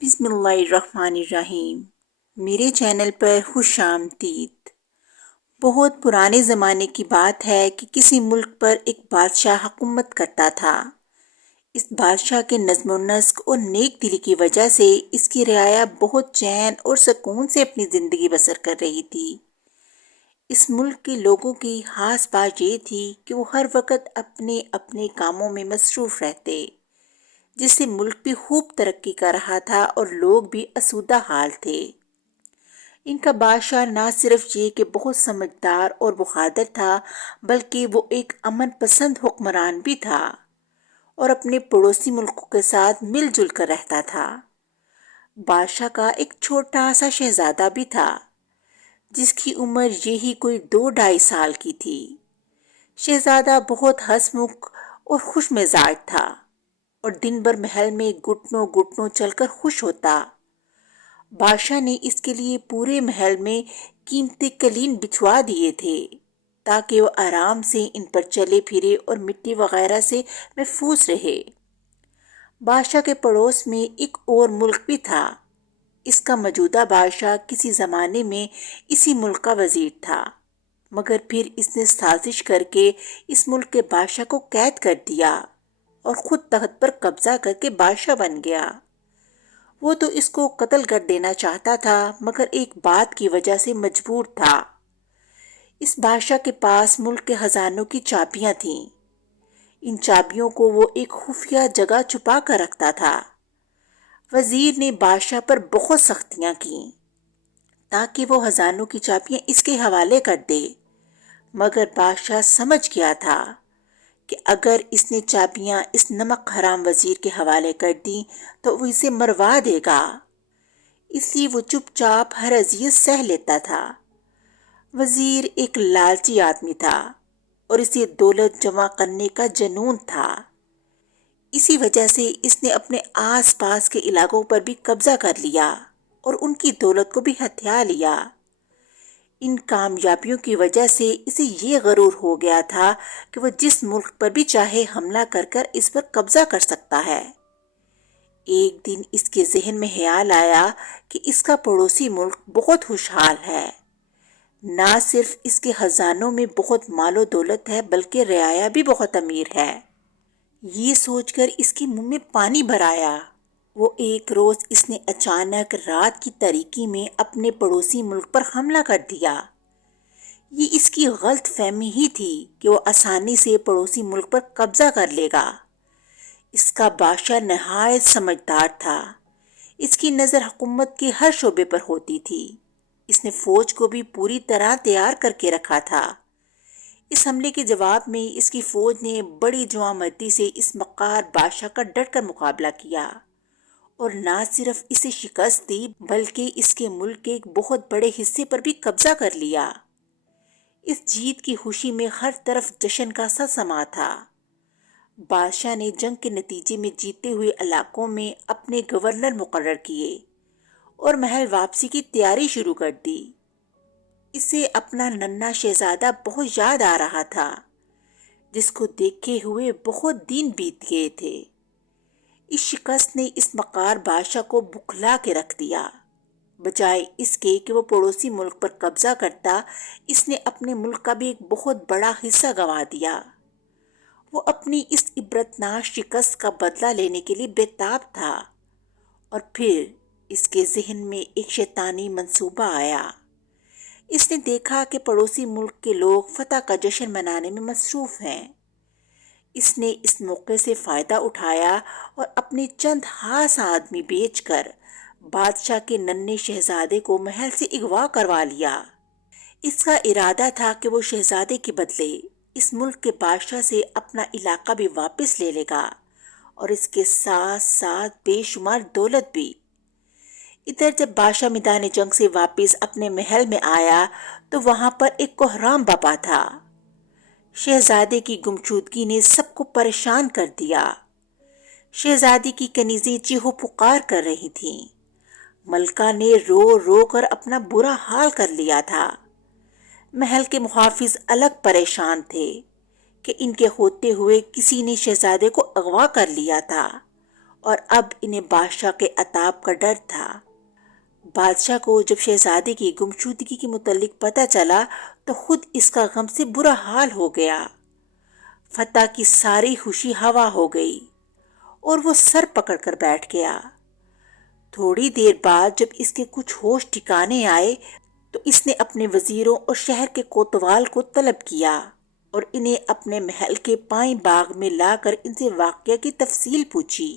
بسم اللہ الرحمن الرحیم۔ میرے چینل پر خوش آمدید۔ بہت پرانے زمانے کی بات ہے کہ کسی ملک پر ایک بادشاہ حکومت کرتا تھا۔ اس بادشاہ کے نظم و نسق اور نیک دلی کی وجہ سے اس کی رعایا بہت چین اور سکون سے اپنی زندگی بسر کر رہی تھی۔ اس ملک کے لوگوں کی خاص بات یہ تھی کہ وہ ہر وقت اپنے اپنے کاموں میں مصروف رہتے، جس سے ملک بھی خوب ترقی کر رہا تھا اور لوگ بھی آسودہ حال تھے۔ ان کا بادشاہ نہ صرف یہ کہ بہت سمجھدار اور بہادر تھا، بلکہ وہ ایک امن پسند حکمران بھی تھا اور اپنے پڑوسی ملکوں کے ساتھ مل جل کر رہتا تھا۔ بادشاہ کا ایک چھوٹا سا شہزادہ بھی تھا، جس کی عمر یہی کوئی 2-2.5 سال کی تھی۔ شہزادہ بہت ہنس مکھ اور خوش مزاج تھا اور دن بھر محل میں گھٹنوں گھٹنوں چل کر خوش ہوتا۔ بادشاہ نے اس کے لیے پورے محل میں قیمتی قالین بچھوا دیے تھے تاکہ وہ آرام سے ان پر چلے پھرے اور مٹی وغیرہ سے محفوظ رہے۔ بادشاہ کے پڑوس میں ایک اور ملک بھی تھا۔ اس کا موجودہ بادشاہ کسی زمانے میں اسی ملک کا وزیر تھا، مگر پھر اس نے سازش کر کے اس ملک کے بادشاہ کو قید کر دیا اور خود تخت پر قبضہ کر کے بادشاہ بن گیا۔ وہ تو اس کو قتل کر دینا چاہتا تھا، مگر ایک بات کی وجہ سے مجبور تھا۔ اس بادشاہ کے پاس ملک کے خزانوں کی چابیاں تھیں۔ ان چابیوں کو وہ ایک خفیہ جگہ چھپا کر رکھتا تھا۔ وزیر نے بادشاہ پر بہت سختیاں کیں تاکہ وہ خزانوں کی چابیاں اس کے حوالے کر دے، مگر بادشاہ سمجھ گیا تھا کہ اگر اس نے چابیاں اس نمک حرام وزیر کے حوالے کر دیں تو وہ اسے مروا دے گا، اس لیے وہ چپ چاپ ہر اذیت سہ لیتا تھا۔ وزیر ایک لالچی آدمی تھا اور اسے دولت جمع کرنے کا جنون تھا۔ اسی وجہ سے اس نے اپنے آس پاس کے علاقوں پر بھی قبضہ کر لیا اور ان کی دولت کو بھی ہتھیا لیا۔ ان کامیابیوں کی وجہ سے اسے یہ غرور ہو گیا تھا کہ وہ جس ملک پر بھی چاہے حملہ کر کر اس پر قبضہ کر سکتا ہے۔ ایک دن اس کے ذہن میں خیال آیا کہ اس کا پڑوسی ملک بہت خوشحال ہے، نہ صرف اس کے خزانوں میں بہت مال و دولت ہے بلکہ رعایا بھی بہت امیر ہے۔ یہ سوچ کر اس کے منہ میں پانی بھر آیا۔ وہ ایک روز اس نے اچانک رات کی تاریکی میں اپنے پڑوسی ملک پر حملہ کر دیا۔ یہ اس کی غلط فہمی ہی تھی کہ وہ آسانی سے پڑوسی ملک پر قبضہ کر لے گا۔ اس کا بادشاہ نہایت سمجھدار تھا۔ اس کی نظر حکومت کے ہر شعبے پر ہوتی تھی۔ اس نے فوج کو بھی پوری طرح تیار کر کے رکھا تھا۔ اس حملے کے جواب میں اس کی فوج نے بڑی جواں مردی سے اس مکار بادشاہ کا ڈٹ کر مقابلہ کیا اور نہ صرف اسے شکست دی بلکہ اس کے ملک کے ایک بہت بڑے حصے پر بھی قبضہ کر لیا۔ اس جیت کی خوشی میں ہر طرف جشن کا سا سما تھا۔ بادشاہ نے جنگ کے نتیجے میں جیتے ہوئے علاقوں میں اپنے گورنر مقرر کیے اور محل واپسی کی تیاری شروع کر دی۔ اسے اپنا ننھا شہزادہ بہت یاد آ رہا تھا، جس کو دیکھے ہوئے بہت دن بیت گئے تھے۔ اس شکست نے اس مکار بادشاہ کو بکھلا کے رکھ دیا۔ بجائے اس کے کہ وہ پڑوسی ملک پر قبضہ کرتا، اس نے اپنے ملک کا بھی ایک بہت بڑا حصہ گنوا دیا۔ وہ اپنی اس عبرتناک شکست کا بدلہ لینے کے لیے بےتاب تھا، اور پھر اس کے ذہن میں ایک شیطانی منصوبہ آیا۔ اس نے دیکھا کہ پڑوسی ملک کے لوگ فتح کا جشن منانے میں مصروف ہیں۔ اس نے اس موقع سے فائدہ اٹھایا اور اپنے چند خاص آدمی بیچ کر بادشاہ کے ننھے شہزادے کو محل سے اغوا کروا لیا۔ اس کا ارادہ تھا کہ وہ شہزادے کے بدلے اس ملک کے بادشاہ سے اپنا علاقہ بھی واپس لے لے گا اور اس کے ساتھ ساتھ بے شمار دولت بھی۔ ادھر جب بادشاہ میدان جنگ سے واپس اپنے محل میں آیا تو وہاں پر ایک کوہرام بپا تھا۔ شہزادے کی گمشدگی نے سب کو پریشان کر دیا۔ شہزادی کی کنیزیں چیخو پکار کر رہی تھیں۔ ملکہ نے رو رو کر اپنا برا حال کر لیا تھا۔ محل کے محافظ الگ پریشان تھے کہ ان کے ہوتے ہوئے کسی نے شہزادے کو اغوا کر لیا تھا اور اب انہیں بادشاہ کے عتاب کا ڈر تھا۔ بادشاہ کو جب شہزادے کی گمشدگی کے متعلق پتہ چلا تو خود اس کا غم سے برا حال ہو گیا۔ فتح کی ساری خوشی ہوا ہو گئی اور وہ سر پکڑ کر بیٹھ گیا۔ تھوڑی دیر بعد جب اس کے کچھ ہوش ٹھکانے آئے تو اس نے اپنے وزیروں اور شہر کے کوتوال کو طلب کیا اور انہیں اپنے محل کے پائیں باغ میں لا کر ان سے واقعہ کی تفصیل پوچھی۔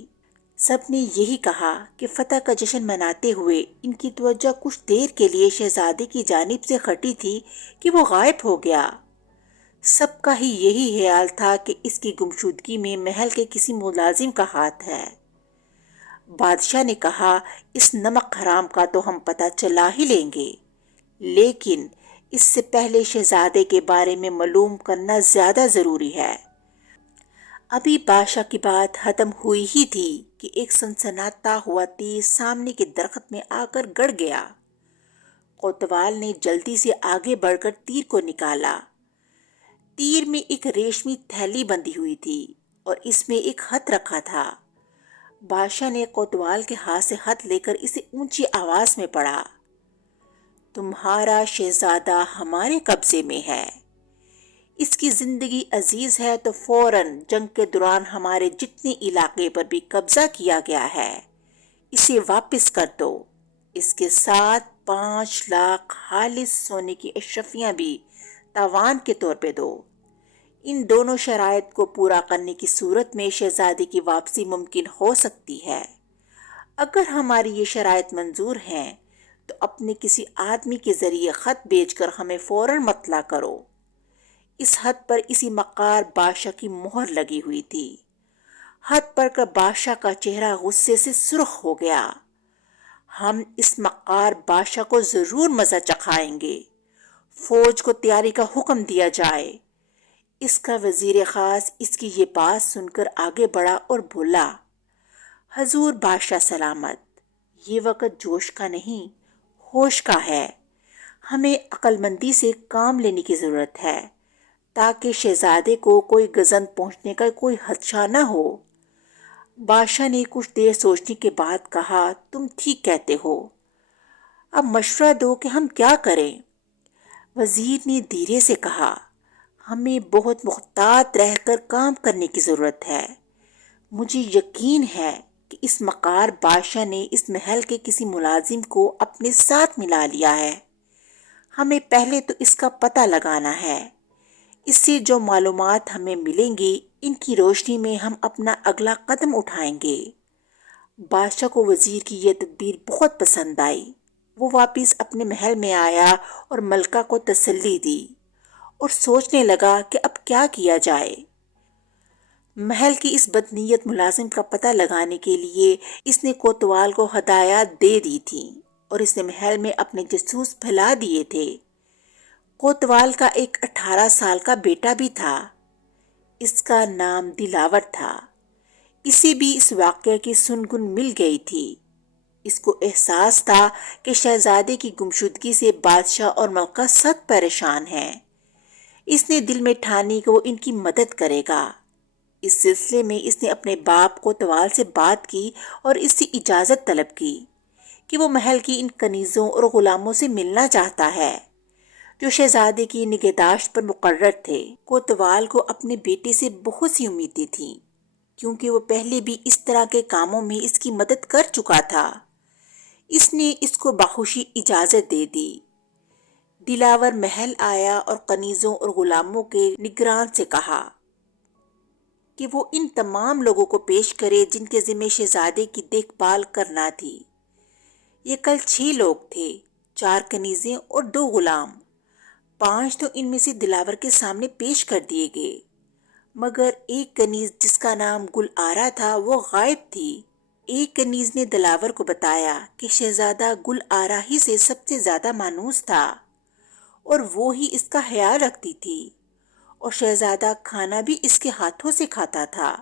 سب نے یہی کہا کہ فتح کا جشن مناتے ہوئے ان کی توجہ کچھ دیر کے لیے شہزادے کی جانب سے ہٹی تھی کہ وہ غائب ہو گیا۔ سب کا ہی یہی خیال تھا کہ اس کی گمشدگی میں محل کے کسی ملازم کا ہاتھ ہے۔ بادشاہ نے کہا، اس نمک حرام کا تو ہم پتہ چلا ہی لیں گے، لیکن اس سے پہلے شہزادے کے بارے میں معلوم کرنا زیادہ ضروری ہے۔ ابھی بادشاہ کی بات ختم ہوئی ہی تھی کہ ایک سنسناتا ہوا تیر سامنے کے درخت میں آ کر گڑ گیا۔ کوتوال نے جلدی سے آگے بڑھ کر تیر کو نکالا۔ تیر میں ایک ریشمی تھیلی بندھی ہوئی تھی اور اس میں ایک خط رکھا تھا۔ بادشاہ نے کوتوال کے ہاتھ سے خط لے کر اسے اونچی آواز میں پڑھا۔ تمہارا شہزادہ ہمارے قبضے میں ہے۔ اس کی زندگی عزیز ہے تو فوراً جنگ کے دوران ہمارے جتنے علاقے پر بھی قبضہ کیا گیا ہے اسے واپس کر دو۔ اس کے ساتھ 5 لاکھ خالص سونے کی اشرفیاں بھی تاوان کے طور پہ دو۔ ان دونوں شرائط کو پورا کرنے کی صورت میں شہزادے کی واپسی ممکن ہو سکتی ہے۔ اگر ہماری یہ شرائط منظور ہیں تو اپنے کسی آدمی کے ذریعے خط بھیج کر ہمیں فوراً مطلع کرو۔ اس خط پر اسی مکار بادشاہ کی مہر لگی ہوئی تھی۔ خط پڑھ کر بادشاہ کا چہرہ غصے سے سرخ ہو گیا۔ ہم اس مکار بادشاہ کو ضرور مزہ چکھائیں گے۔ فوج کو تیاری کا حکم دیا جائے۔ اس کا وزیر خاص اس کی یہ بات سن کر آگے بڑھا اور بولا، حضور بادشاہ سلامت، یہ وقت جوش کا نہیں، ہوش کا ہے۔ ہمیں عقل مندی سے کام لینے کی ضرورت ہے تاکہ شہزادے کو کوئی گزند پہنچنے کا کوئی خدشہ نہ ہو۔ بادشاہ نے کچھ دیر سوچنے کے بعد کہا، تم ٹھیک کہتے ہو، اب مشورہ دو کہ ہم کیا کریں۔ وزیر نے دھیرے سے کہا، ہمیں بہت محتاط رہ کر کام کرنے کی ضرورت ہے۔ مجھے یقین ہے کہ اس مکار بادشاہ نے اس محل کے کسی ملازم کو اپنے ساتھ ملا لیا ہے۔ ہمیں پہلے تو اس کا پتہ لگانا ہے۔ اس سے جو معلومات ہمیں ملیں گی ان کی روشنی میں ہم اپنا اگلا قدم اٹھائیں گے۔ بادشاہ کو وزیر کی یہ تدبیر بہت پسند آئی۔ وہ واپس اپنے محل میں آیا اور ملکہ کو تسلی دی اور سوچنے لگا کہ اب کیا کیا جائے۔ محل کی اس بدنیت ملازم کا پتہ لگانے کے لیے اس نے کوتوال کو ہدایات دے دی تھی اور اس نے محل میں اپنے جاسوس پھیلا دیے تھے۔ کوتوال کا ایک 18 سال کا بیٹا بھی تھا۔ اس کا نام دلاور تھا۔ اسے بھی اس واقعے کی سنگن مل گئی تھی۔ اس کو احساس تھا کہ شہزادے کی گمشدگی سے بادشاہ اور ملکہ سخت پریشان ہیں۔ اس نے دل میں ٹھانی کہ وہ ان کی مدد کرے گا۔ اس سلسلے میں اس نے اپنے باپ کوتوال سے بات کی اور اس سے اجازت طلب کی کہ وہ محل کی ان کنیزوں اور غلاموں سے ملنا چاہتا ہے جو شہزادے کی نگہداشت پر مقرر تھے۔ کوتوال کو اپنے بیٹے سے بہت سی امیدیں تھیں کیونکہ وہ پہلے بھی اس طرح کے کاموں میں اس کی مدد کر چکا تھا۔ اس نے اس کو بخوشی اجازت دے دی۔ دلاور محل آیا اور کنیزوں اور غلاموں کے نگران سے کہا کہ وہ ان تمام لوگوں کو پیش کرے جن کے ذمہ شہزادے کی دیکھ بھال کرنا تھی۔ یہ کل 6 لوگ تھے، 4 کنیزیں اور 2 غلام۔ 5 تو ان میں سے دلاور کے سامنے پیش کر دیے گئے، مگر ایک کنیز جس کا نام گل آرا تھا وہ غائب تھی۔ ایک کنیز نے دلاور کو بتایا کہ شہزادہ گل آرا ہی سے سب سے زیادہ مانوس تھا اور وہ ہی اس کا خیال رکھتی تھی اور شہزادہ کھانا بھی اس کے ہاتھوں سے کھاتا تھا۔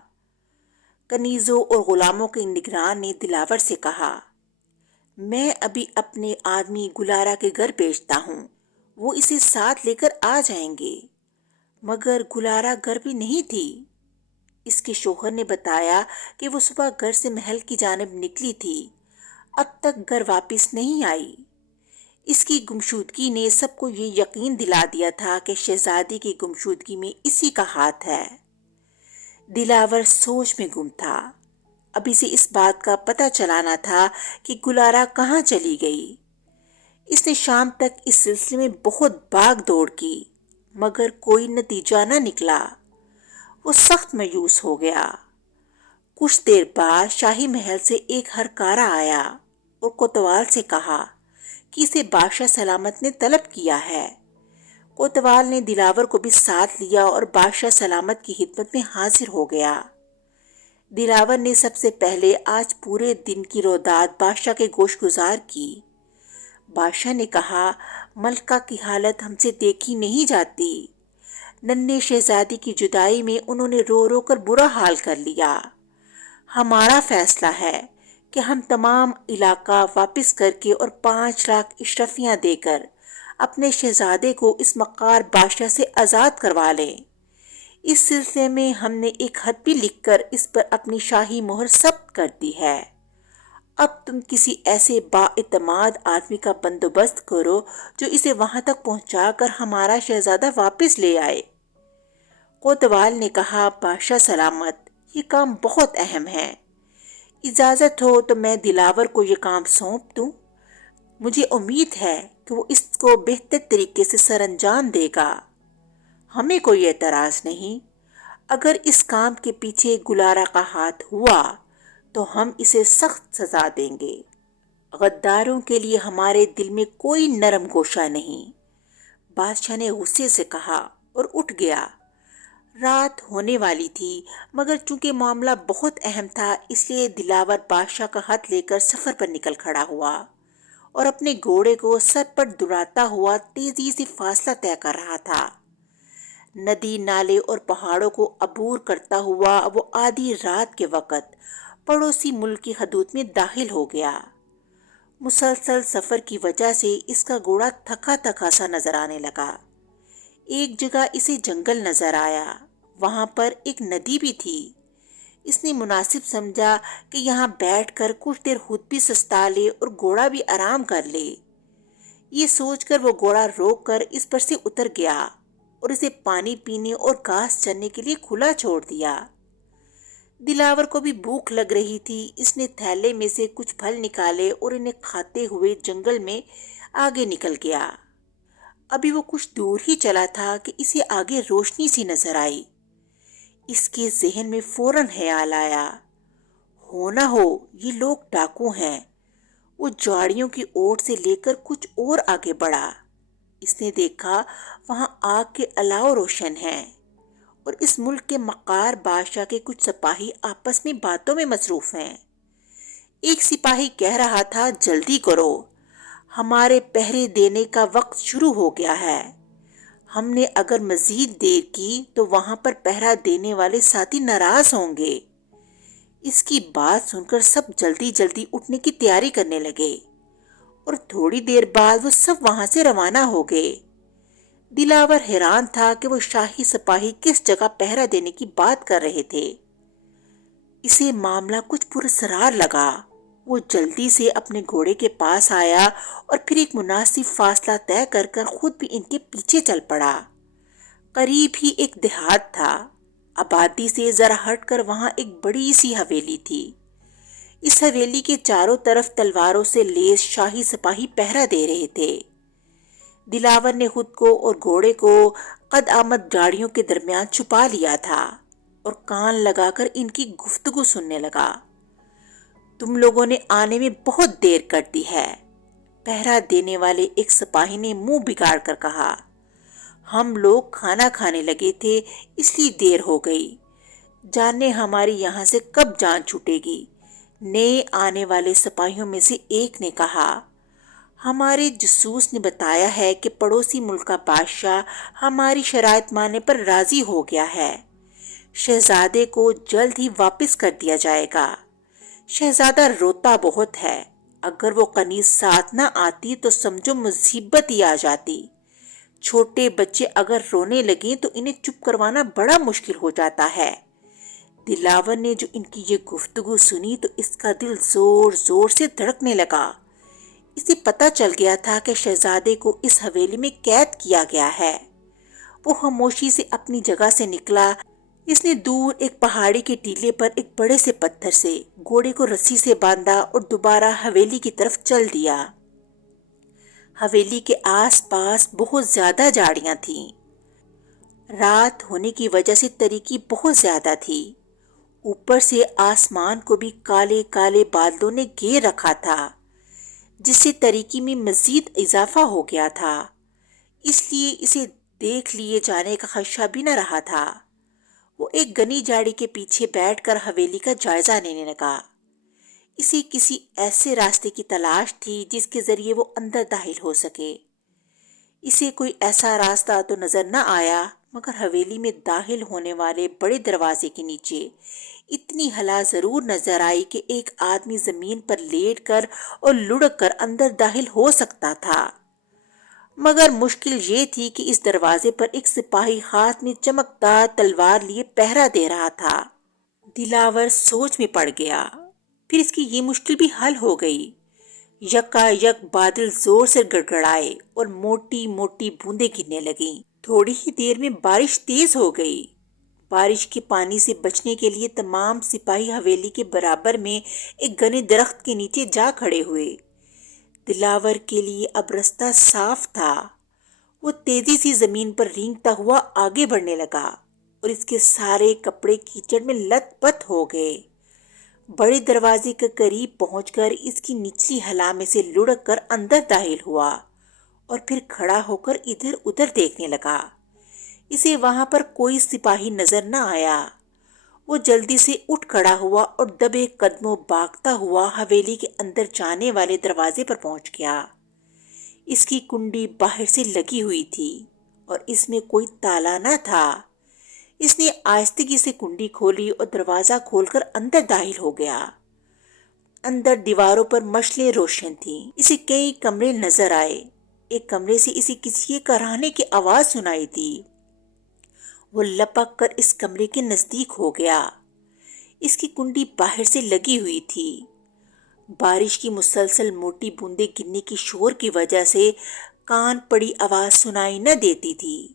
کنیزوں اور غلاموں کے نگران نے دلاور سے کہا، میں ابھی اپنے آدمی گلارا کے گھر بھیجتا ہوں، وہ اسے ساتھ لے کر آ جائیں گے۔ مگر گلارا گھر بھی نہیں تھی۔ اس کے شوہر نے بتایا کہ وہ صبح گھر سے محل کی جانب نکلی تھی، اب تک گھر واپس نہیں آئی۔ اس کی گمشدگی نے سب کو یہ یقین دلا دیا تھا کہ شہزادی کی گمشدگی میں اسی کا ہاتھ ہے۔ دلاور سوچ میں گم تھا۔ اب اسے اس بات کا پتہ چلانا تھا کہ گلارا کہاں چلی گئی۔ اس نے شام تک اس سلسلے میں بہت بھاگ دوڑ کی، مگر کوئی نتیجہ نہ نکلا۔ وہ سخت مایوس ہو گیا۔ کچھ دیر بعد شاہی محل سے ایک ہرکارا آیا اور کوتوال سے کہا کہ اسے بادشاہ سلامت نے طلب کیا ہے۔ کوتوال نے دلاور کو بھی ساتھ لیا اور بادشاہ سلامت کی خدمت میں حاضر ہو گیا۔ دلاور نے سب سے پہلے آج پورے دن کی روداد بادشاہ کے گوش گزار کی۔ بادشاہ نے کہا، ملکہ کی حالت ہم سے دیکھی نہیں جاتی۔ ننھے شہزادی کی جدائی میں انہوں نے رو رو کر برا حال کر لیا۔ ہمارا فیصلہ ہے کہ ہم تمام علاقہ واپس کر کے اور 5 لاکھ اشرفیاں دے کر اپنے شہزادے کو اس مکار بادشاہ سے آزاد کروا لیں۔ اس سلسلے میں ہم نے ایک خط بھی لکھ کر اس پر اپنی شاہی مہر ثبت کر دی ہے۔ اب تم کسی ایسے بااعتماد آدمی کا بندوبست کرو جو اسے وہاں تک پہنچا کر ہمارا شہزادہ واپس لے آئے۔ کوتوال نے کہا، بادشاہ سلامت، یہ کام بہت اہم ہے۔ اجازت ہو تو میں دلاور کو یہ کام سونپ دوں۔ مجھے امید ہے کہ وہ اس کو بہتر طریقے سے سر انجام دے گا۔ ہمیں کوئی اعتراض نہیں۔ اگر اس کام کے پیچھے گلارا کا ہاتھ ہوا تو ہم اسے سخت سزا دیں گے۔ غداروں کے لیے ہمارے دل میں کوئی نرم گوشہ نہیں۔ بادشاہ نے غصے سے کہا اور اٹھ گیا۔ رات ہونے والی تھی، مگر چونکہ معاملہ بہت اہم تھا اس لیے دلاور بادشاہ کا ہاتھ لے کر سفر پر نکل کھڑا ہوا اور اپنے گھوڑے کو سر پر دوڑاتا ہوا تیزی سے فاصلہ طے کر رہا تھا۔ ندی، نالے اور پہاڑوں کو عبور کرتا ہوا وہ آدھی رات کے وقت پڑوسی ملک کی حدود میں داخل ہو گیا۔ مسلسل سفر کی وجہ سے اس کا گھوڑا تھکا تھکا سا نظر آنے لگا۔ ایک جگہ اسے جنگل نظر آیا، وہاں پر ایک ندی بھی تھی۔ اس نے مناسب سمجھا کہ یہاں بیٹھ کر کچھ دیر خود بھی سستا لے اور گھوڑا بھی آرام کر لے۔ یہ سوچ کر وہ گھوڑا روک کر اس پر سے اتر گیا اور اسے پانی پینے اور گھاس چرنے کے لیے کھلا چھوڑ دیا۔ دلاور کو بھی بھوک لگ رہی تھی۔ اس نے تھیلے میں سے کچھ پھل نکالے اور انہیں کھاتے ہوئے جنگل میں آگے نکل گیا۔ ابھی وہ کچھ دور ہی چلا تھا کہ اسے آگے روشنی سی نظر آئی۔ اس کے ذہن میں فوراً خیال آیا، ہو نہ ہو یہ لوگ ڈاکو ہیں۔ وہ جھاڑیوں کی اوٹ سے لے کر کچھ اور آگے بڑھا۔ اس نے دیکھا وہاں آگ کے الاؤ روشن ہیں اور اس ملک کے مکار بادشاہ کے کچھ سپاہی آپس میں باتوں میں مصروف ہیں۔ ایک سپاہی کہہ رہا تھا، جلدی کرو، ہمارے پہرے دینے کا وقت شروع ہو گیا ہے۔ ہم نے اگر مزید دیر کی تو وہاں پر پہرا دینے والے ساتھی ناراض ہوں گے۔ اس کی بات سن کر سب جلدی جلدی اٹھنے کی تیاری کرنے لگے اور تھوڑی دیر بعد وہ سب وہاں سے روانہ ہو گئے۔ دلاور حیران تھا کہ وہ شاہی سپاہی کس جگہ پہرا دینے کی بات کر رہے تھے۔ اسے معاملہ کچھ پراسرار لگا۔ وہ جلدی سے اپنے گھوڑے کے پاس آیا اور پھر ایک مناسب فاصلہ طے کر کر خود بھی ان کے پیچھے چل پڑا۔ قریب ہی ایک دیہات تھا۔ آبادی سے ذرا ہٹ کر وہاں ایک بڑی سی حویلی تھی۔ اس حویلی کے چاروں طرف تلواروں سے لیس شاہی سپاہی پہرا دے رہے تھے۔ دلاور نے خود کو اور گھوڑے کو قد آمد گاڑیوں کے درمیان چھپا لیا تھا اور کان لگا کر ان کی گفتگو سننے لگا۔ تم لوگوں نے آنے میں بہت دیر کر دی ہے، پہرا دینے والے ایک سپاہی نے منہ بگاڑ کر کہا۔ ہم لوگ کھانا کھانے لگے تھے اس لیے دیر ہو گئی، جانے ہماری یہاں سے کب جان چھوٹے گی۔ نئے آنے والے سپاہیوں میں سے ایک نے کہا، ہمارے جاسوس نے بتایا ہے کہ پڑوسی ملک کا بادشاہ ہماری شرائط ماننے پر راضی ہو گیا ہے۔ شہزادے کو جلد ہی واپس کر دیا جائے گا۔ شہزادہ روتا بہت ہے، اگر وہ کنیز ساتھ نہ آتی تو سمجھو مصیبت ہی آ جاتی۔ چھوٹے بچے اگر رونے لگیں تو انہیں چپ کروانا بڑا مشکل ہو جاتا ہے۔ دلاور نے جو ان کی یہ گفتگو سنی تو اس کا دل زور زور سے دھڑکنے لگا۔ اسے پتہ چل گیا تھا کہ شہزادے کو اس حویلی میں قید کیا گیا ہے۔ وہ خاموشی سے اپنی جگہ سے نکلا۔ اس نے دور ایک پہاڑی کے ٹیلے پر ایک بڑے سے پتھر سے گھوڑے کو رسی سے باندھا اور دوبارہ حویلی کی طرف چل دیا۔ حویلی کے آس پاس بہت زیادہ جھاڑیاں تھیں۔ رات ہونے کی وجہ سے تاریکی بہت زیادہ تھی۔ اوپر سے آسمان کو بھی کالے کالے بادلوں نے گھیر رکھا تھا، جس سے تاریکی میں مزید اضافہ ہو گیا تھا۔ اس لیے اسے دیکھ لیے جانے کا خدشہ بھی نہ رہا تھا۔ وہ ایک گھنی جھاڑی کے پیچھے بیٹھ کر حویلی کا جائزہ لینے لگا۔ اسے کسی ایسے راستے کی تلاش تھی جس کے ذریعے وہ اندر داخل ہو سکے۔ اسے کوئی ایسا راستہ تو نظر نہ آیا، مگر حویلی میں داخل ہونے والے بڑے دروازے کے نیچے اتنی ہلا ضرور نظر آئی کہ ایک آدمی زمین پر لیٹ کر اور لڑک کر اندر داخل ہو سکتا تھا۔ مگر مشکل یہ تھی کہ اس دروازے پر ایک سپاہی ہاتھ میں چمکدار تلوار لیے پہرا دے رہا تھا۔ دلاور سوچ میں پڑ گیا۔ پھر اس کی یہ مشکل بھی حل ہو گئی۔ یکا یک بادل زور سے گڑگڑائے اور موٹی موٹی بوندیں گرنے لگیں۔ تھوڑی ہی دیر میں بارش تیز ہو گئی۔ بارش کے پانی سے بچنے کے لیے تمام سپاہی حویلی کے برابر میں ایک گھنے درخت کے نیچے جا کھڑے ہوئے۔ دلاور کے لیے اب راستہ صاف تھا۔ وہ تیزی سے زمین پر رینگتا ہوا آگے بڑھنے لگا اور اس کے سارے کپڑے کیچڑ میں لت پت ہو گئے۔ بڑے دروازے کے قریب پہنچ کر اس کی نچلی ہلا میں سے لڑک کر اندر داخل ہوا اور پھر کھڑا ہو کر ادھر ادھر دیکھنے لگا۔ اسے وہاں پر کوئی سپاہی نظر نہ آیا۔ وہ جلدی سے اٹھ کھڑا ہوا اور دبے قدموں بھاگتا ہوا حویلی کے اندر جانے والے دروازے پر پہنچ گیا۔ اس کی کنڈی باہر سے لگی ہوئی تھی اور اس میں کوئی تالا نہ تھا۔ اس نے آہستگی سے کنڈی کھولی اور دروازہ کھول کر اندر داخل ہو گیا۔ اندر دیواروں پر مشلیں روشن تھیں۔ اسے کئی کمرے نظر آئے۔ ایک کمرے سے اسے کسی کے کراہنے کی آواز سنائی دی۔ وہ لپک کر اس کمرے کے نزدیک ہو گیا۔ اس کی کنڈی باہر سے لگی ہوئی تھی۔ بارش کی مسلسل موٹی بوندیں گرنے کی شور کی وجہ سے کان پڑی آواز سنائی نہ دیتی تھی،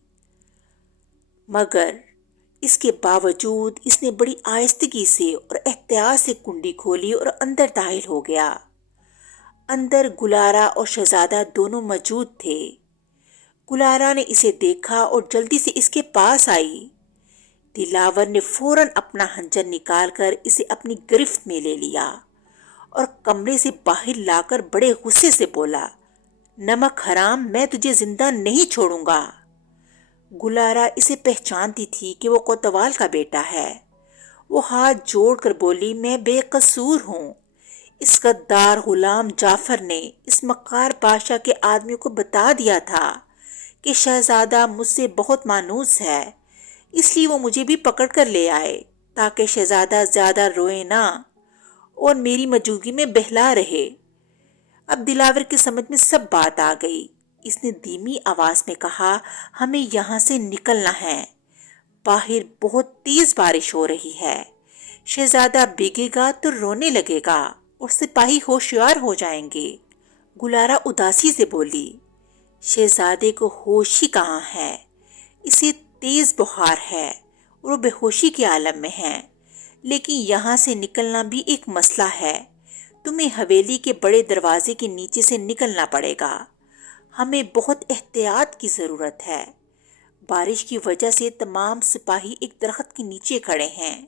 مگر اس کے باوجود اس نے بڑی آہستگی سے اور احتیاط سے کنڈی کھولی اور اندر داخل ہو گیا۔ اندر گلارا اور شہزادہ دونوں موجود تھے۔ گلارا نے اسے دیکھا اور جلدی سے اس کے پاس آئی۔ دلاور نے فوراً اپنا خنجر نکال کر اسے اپنی گرفت میں لے لیا اور کمرے سے باہر لا کر بڑے غصے سے بولا، نمک حرام، میں تجھے زندہ نہیں چھوڑوں گا۔ گلارا اسے پہچانتی تھی کہ وہ کوتوال کا بیٹا ہے۔ وہ ہاتھ جوڑ کر بولی، میں بے قصور ہوں۔ اس غدار غلام جعفر نے اس مکار بادشاہ کے آدمیوں کو بتا دیا تھا کہ شہزادہ مجھ سے بہت مانوس ہے، اس لیے وہ مجھے بھی پکڑ کر لے آئے تاکہ شہزادہ زیادہ روئے نہ اور میری موجودگی میں بہلا رہے۔ اب دلاور کی سمجھ میں سب بات آ گئی۔ اس نے دھیمی آواز میں کہا، ہمیں یہاں سے نکلنا ہے۔ باہر بہت تیز بارش ہو رہی ہے۔ شہزادہ بھیگے گا تو رونے لگے گا اور سپاہی ہوشیار ہو جائیں گے۔ گلارا اداسی سے بولی، شہزادے کو ہوش ہی کہاں ہے؟ اسے تیز بخار ہے اور وہ بے ہوشی کے عالم میں ہے۔ لیکن یہاں سے نکلنا بھی ایک مسئلہ ہے۔ تمہیں حویلی کے بڑے دروازے کے نیچے سے نکلنا پڑے گا۔ ہمیں بہت احتیاط کی ضرورت ہے۔ بارش کی وجہ سے تمام سپاہی ایک درخت کے نیچے کھڑے ہیں۔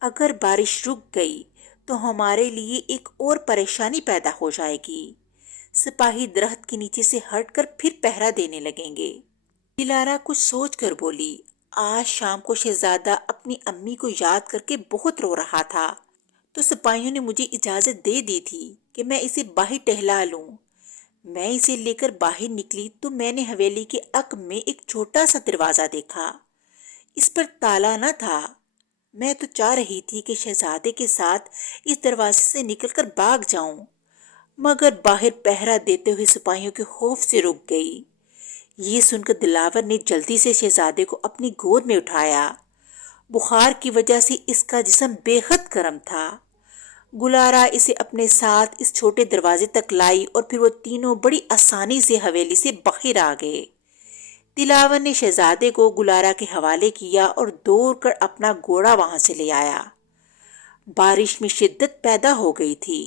اگر بارش رک گئی تو ہمارے لیے ایک اور پریشانی پیدا ہو جائے گی۔ سپاہی درخت کے نیچے سے ہٹ کر پھر پہرا دینے لگیں گے۔ دلارا کچھ سوچ کر بولی، آج شام کو شہزادہ اپنی امی کو یاد کر کے بہت رو رہا تھا، تو سپاہیوں نے مجھے اجازت دے دی تھی کہ میں اسے باہر ٹہلا لوں۔ میں اسے لے کر باہر نکلی تو میں نے حویلی کے عقب میں ایک چھوٹا سا دروازہ دیکھا۔ اس پر تالا نہ تھا۔ میں تو چاہ رہی تھی کہ شہزادے کے ساتھ اس دروازے سے نکل کر بھاگ جاؤں، مگر باہر پہرا دیتے ہوئے سپاہیوں کے خوف سے رک گئی۔ یہ سن کر دلاور نے جلدی سے شہزادے کو اپنی گود میں اٹھایا بخار کی وجہ سے اس کا جسم بے حد گرم تھا۔ گلارا اسے اپنے ساتھ اس چھوٹے دروازے تک لائی اور پھر وہ تینوں بڑی آسانی سے حویلی سے باہر آ گئے۔ دلاور نے شہزادے کو گلارا کے حوالے کیا اور دوڑ کر اپنا گھوڑا وہاں سے لے آیا۔ بارش میں شدت پیدا ہو گئی تھی۔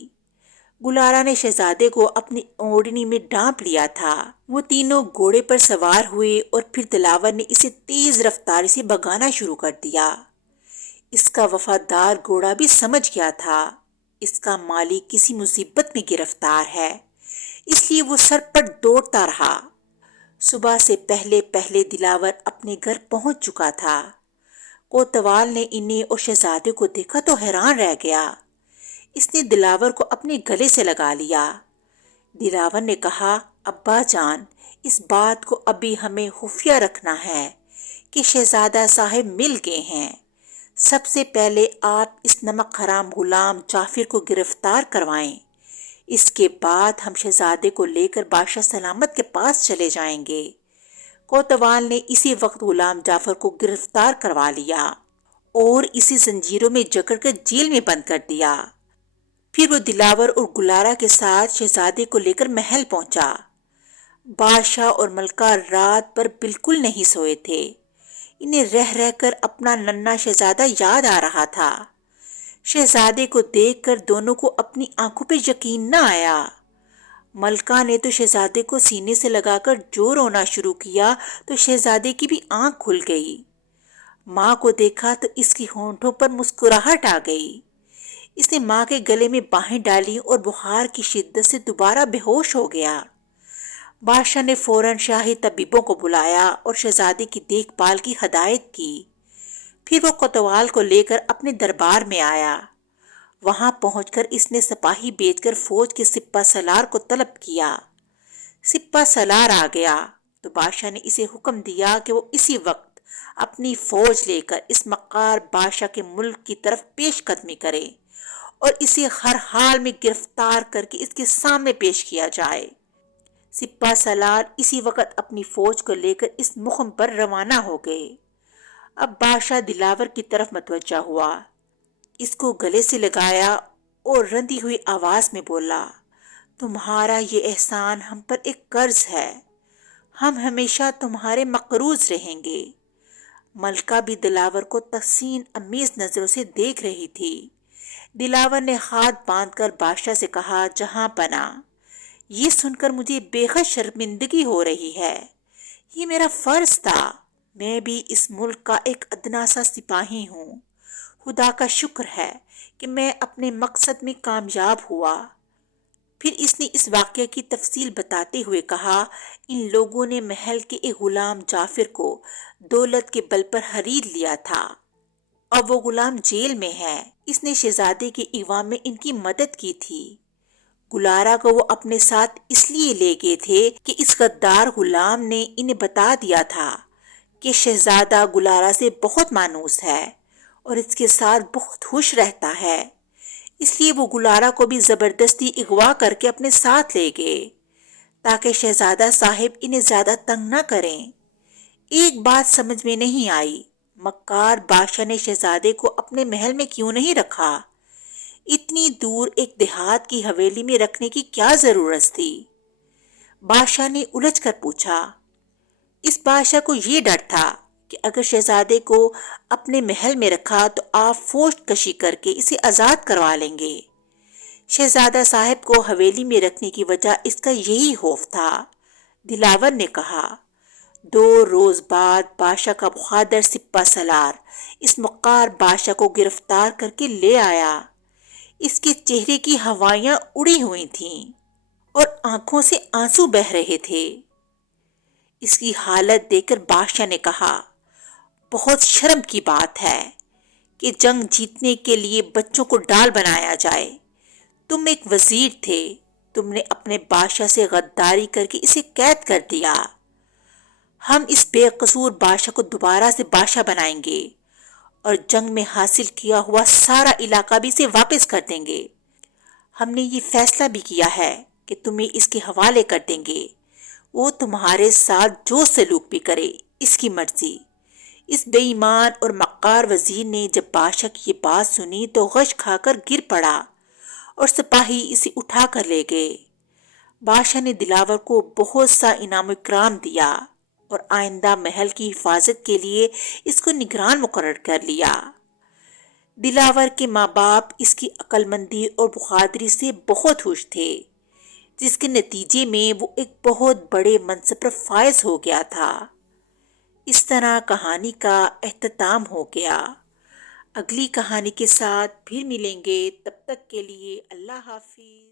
گلارا نے شہزادے کو اپنی اوڑھنی میں ڈانپ لیا تھا۔ وہ تینوں گھوڑے پر سوار ہوئے اور پھر دلاور نے اسے تیز رفتاری سے بھگانا شروع کر دیا۔ اس کا وفادار گھوڑا بھی سمجھ گیا تھا اس کا مالک کسی مصیبت میں گرفتار ہے، اس لیے وہ سرپٹ دوڑتا رہا۔ صبح سے پہلے پہلے دلاور اپنے گھر پہنچ چکا تھا۔ کوتوال نے انہیں اور شہزادے کو دیکھا تو حیران رہ گیا۔ اس نے دلاور کو اپنے گلے سے لگا لیا۔ دلاور نے کہا، ابا جان، اس بات کو ابھی ہمیں خفیہ رکھنا ہے کہ شہزادہ صاحب مل گئے ہیں۔ سب سے پہلے آپ اس نمک حرام غلام جعفر کو گرفتار کروائیں، اس کے بعد ہم شہزادے کو لے کر بادشاہ سلامت کے پاس چلے جائیں گے۔ کوتوال نے اسی وقت غلام جعفر کو گرفتار کروا لیا اور اسی زنجیروں میں جکڑ کر جیل میں بند کر دیا۔ پھر وہ دلاور اور گلارا کے ساتھ شہزادے کو لے کر محل پہنچا۔ بادشاہ اور ملکہ رات پر بالکل نہیں سوئے تھے۔ انہیں رہ رہ کر اپنا ننھا شہزادہ یاد آ رہا تھا۔ شہزادے کو دیکھ کر دونوں کو اپنی آنکھوں پہ یقین نہ آیا۔ ملکہ نے تو شہزادے کو سینے سے لگا کر جو رونا شروع کیا تو شہزادے کی بھی آنکھ کھل گئی۔ ماں کو دیکھا تو اس کی ہونٹوں پر مسکراہٹ آ گئی۔ اس نے ماں کے گلے میں باہیں ڈالی اور بخار کی شدت سے دوبارہ بے ہوش ہو گیا۔ بادشاہ نے فوراً شاہی طبیبوں کو بلایا اور شہزادے کی دیکھ بھال کی ہدایت کی۔ پھر وہ کوتوال کو لے کر اپنے دربار میں آیا۔ وہاں پہنچ کر اس نے سپاہی بھیج کر فوج کے سپہ سالار کو طلب کیا۔ سپہ سالار آ گیا تو بادشاہ نے اسے حکم دیا کہ وہ اسی وقت اپنی فوج لے کر اس مکار بادشاہ کے ملک کی طرف پیش قدمی کرے اور اسے ہر حال میں گرفتار کر کے اس کے سامنے پیش کیا جائے۔ سپہ سالار اسی وقت اپنی فوج کو لے کر اس مقام پر روانہ ہو گئے۔ اب بادشاہ دلاور کی طرف متوجہ ہوا، اس کو گلے سے لگایا اور رندی ہوئی آواز میں بولا، تمہارا یہ احسان ہم پر ایک قرض ہے، ہم ہمیشہ تمہارے مقروض رہیں گے۔ ملکہ بھی دلاور کو تحسین امیز نظروں سے دیکھ رہی تھی۔ دلاور نے ہاتھ باندھ کر بادشاہ سے کہا، جہاں پناہ، یہ سن کر مجھے بے حد شرمندگی ہو رہی ہے۔ یہ میرا فرض تھا، میں بھی اس ملک کا ایک ادنا سا سپاہی ہوں۔ خدا کا شکر ہے کہ میں اپنے مقصد میں کامیاب ہوا۔ پھر اس نے اس واقعے کی تفصیل بتاتے ہوئے کہا، ان لوگوں نے محل کے ایک غلام جعفر کو دولت کے بل پر خرید لیا تھا۔ اب وہ غلام جیل میں ہے۔ اس نے شہزادے کے اغوا میں ان کی مدد کی تھی۔ گلارا کو وہ اپنے ساتھ اس لیے لے گئے تھے کہ اس غدار غلام نے انہیں بتا دیا تھا کہ شہزادہ گلارا سے بہت مانوس ہے اور اس کے ساتھ بہت خوش رہتا ہے، اس لیے وہ گلارا کو بھی زبردستی اغوا کر کے اپنے ساتھ لے گئے تاکہ شہزادہ صاحب انہیں زیادہ تنگ نہ کریں۔ ایک بات سمجھ میں نہیں آئی، مکار بادشاہ نے شہزادے کو اپنے محل میں کیوں نہیں رکھا؟ اتنی دور ایک دیہات کی حویلی میں رکھنے کی کیا ضرورت تھی؟ بادشاہ نے الجھ کر پوچھا۔ اس بادشاہ کو یہ ڈر تھا کہ اگر شہزادے کو اپنے محل میں رکھا تو آپ فوج کشی کر کے اسے آزاد کروا لیں گے۔ شہزادہ صاحب کو حویلی میں رکھنے کی وجہ اس کا یہی خوف تھا۔ دلاور نے کہا، 2 روز بعد بادشاہ کا بہادر سپہ سالار اس مکار بادشاہ کو گرفتار کر کے لے آیا۔ اس کے چہرے کی ہوائیاں اڑی ہوئی تھیں اور آنکھوں سے آنسو بہہ رہے تھے۔ اس کی حالت دیکھ کر بادشاہ نے کہا، بہت شرم کی بات ہے کہ جنگ جیتنے کے لیے بچوں کو ڈال بنایا جائے۔ تم ایک وزیر تھے، تم نے اپنے بادشاہ سے غداری کر کے اسے قید کر دیا۔ ہم اس بے قصور بادشاہ کو دوبارہ سے بادشاہ بنائیں گے اور جنگ میں حاصل کیا ہوا سارا علاقہ بھی اسے واپس کر دیں گے۔ ہم نے یہ فیصلہ بھی کیا ہے کہ تمہیں اس کے حوالے کر دیں گے، وہ تمہارے ساتھ جو سلوک بھی کرے، اس کی مرضی۔ اس بے ایمان اور مکار وزیر نے جب بادشاہ کی یہ بات سنی تو غش کھا کر گر پڑا اور سپاہی اسے اٹھا کر لے گئے۔ بادشاہ نے دلاور کو بہت سا انعام و اکرام دیا اور آئندہ محل کی حفاظت کے لیے اس کو نگران مقرر کر لیا۔ دلاور کے ماں باپ اس کی عقل مندی اور بہادری سے بہت خوش تھے، جس کے نتیجے میں وہ ایک بہت بڑے منصب پر فائز ہو گیا تھا۔ اس طرح کہانی کا اختتام ہو گیا۔ اگلی کہانی کے ساتھ پھر ملیں گے، تب تک کے لیے اللہ حافظ۔